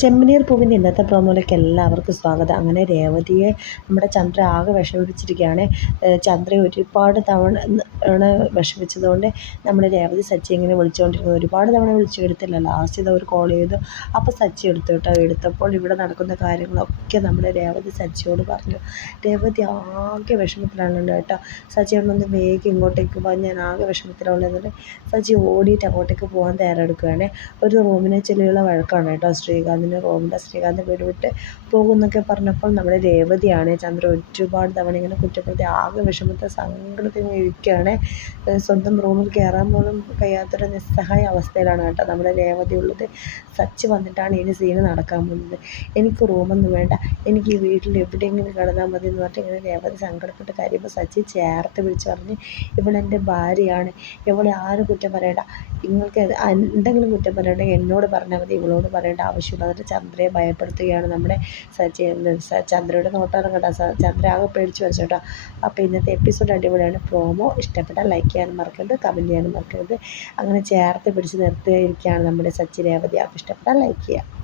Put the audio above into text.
ചെമ്പനീർ പൂവിന്റെ ഇന്നത്തെ പ്രോമോയിലേക്ക് എല്ലാവർക്കും സ്വാഗതം. അങ്ങനെ രേവതിയെ നമ്മുടെ ചന്ദ്ര ആകെ വിഷമിപ്പിച്ചിരിക്കുകയാണ്. ചന്ദ്ര ഒരുപാട് തവണ ആണ് വിഷമിച്ചതുകൊണ്ട് നമ്മൾ രേവതി സച്ചി ഇങ്ങനെ വിളിച്ചുകൊണ്ടിരുന്നത് ഒരുപാട് തവണ വിളിച്ചു എടുത്തില്ല. ലാസ്റ്റ് ഇത് കോൾ ചെയ്തു. അപ്പോൾ സച്ചി എടുത്തു കേട്ടോ. എടുത്തപ്പോൾ ഇവിടെ നടക്കുന്ന കാര്യങ്ങളൊക്കെ നമ്മുടെ രേവതി സച്ചിയോട് പറഞ്ഞു. രേവതി ആകെ വിഷമത്തിലാണല്ലോ കേട്ടോ. സച്ചി ഒന്ന് വേഗം ഇങ്ങോട്ടേക്ക് പോകാൻ ഞാൻ ആകെ വിഷമത്തിലുള്ളതുകൊണ്ട് സച്ചി ഓടിയിട്ട് അങ്ങോട്ടേക്ക് പോകാൻ തയ്യാറെടുക്കുകയാണ്. ഒരു റൂമിനെ ചൊല്ലിയുള്ള വഴക്കാണ് കേട്ടോ ശ്രീകാന്തിന് പിന്നെ റോമിന്റെ ശ്രീകാന്ത് വീട് വിട്ട് പോകുമെന്നൊക്കെ പറഞ്ഞപ്പോൾ നമ്മുടെ രേവതിയാണ് ചന്ദ്ര ഒരുപാട് തവണ ഇങ്ങനെ കുറ്റപ്പെടുത്തി ആകെ വിഷമത്തെ സങ്കടത്തിൽ ഇരിക്കുകയാണ്. സ്വന്തം റൂമിൽ കയറാൻ പോലും കഴിയാത്തൊരു നിസ്സഹായ അവസ്ഥയിലാണ് കേട്ടോ നമ്മുടെ രേവതി ഉള്ളത്. സച്ച് വന്നിട്ടാണ് ഇനി സീന് നടക്കാൻ പോകുന്നത്. എനിക്ക് റൂമൊന്നും വേണ്ട എനിക്ക് ഈ വീട്ടിൽ എവിടെയെങ്കിലും കിടന്നാൽ മതി എന്ന് പറഞ്ഞിട്ട് ഇങ്ങനെ രേവതി സങ്കടപ്പെട്ട് കാര്യമ്പോൾ സച്ചി ചേർത്ത് വിളിച്ച് പറഞ്ഞ് ഇവളെന്റെ ഭാര്യയാണ് ഇവളെ ആരും കുറ്റം പറയണ്ട. നിങ്ങൾക്ക് എന്തെങ്കിലും കുറ്റം പറയണ്ടെങ്കിൽ എന്നോട് പറഞ്ഞാൽ മതി ഇവളോട് പറയേണ്ട ആവശ്യമില്ല. എന്നിട്ട് ചന്ദ്രയെ ഭയപ്പെടുത്തുകയാണ് നമ്മുടെ ചന്ദ്രയുടെ നോട്ടാണ് കേട്ടോ. ചന്ദ്ര ആകെ പേടിച്ചു വെച്ചു കേട്ടോ. അപ്പോൾ ഇന്നത്തെ എപ്പിസോഡ് അടിപൊളിയാണ്. പ്രോമോ ഇഷ്ടപ്പെട്ട ലൈക്ക് ചെയ്യാനും മറക്കരുത് കമന്റ് ചെയ്യാനും മറക്കരുത്. അങ്ങനെ ചേർത്ത് പിടിച്ച് നിർത്തിയിരിക്കുകയാണ് നമ്മുടെ സച്ചി രേവതി. അപ്പോൾ ഇഷ്ടപ്പെട്ടാൽ ലൈക്ക് ചെയ്യുക.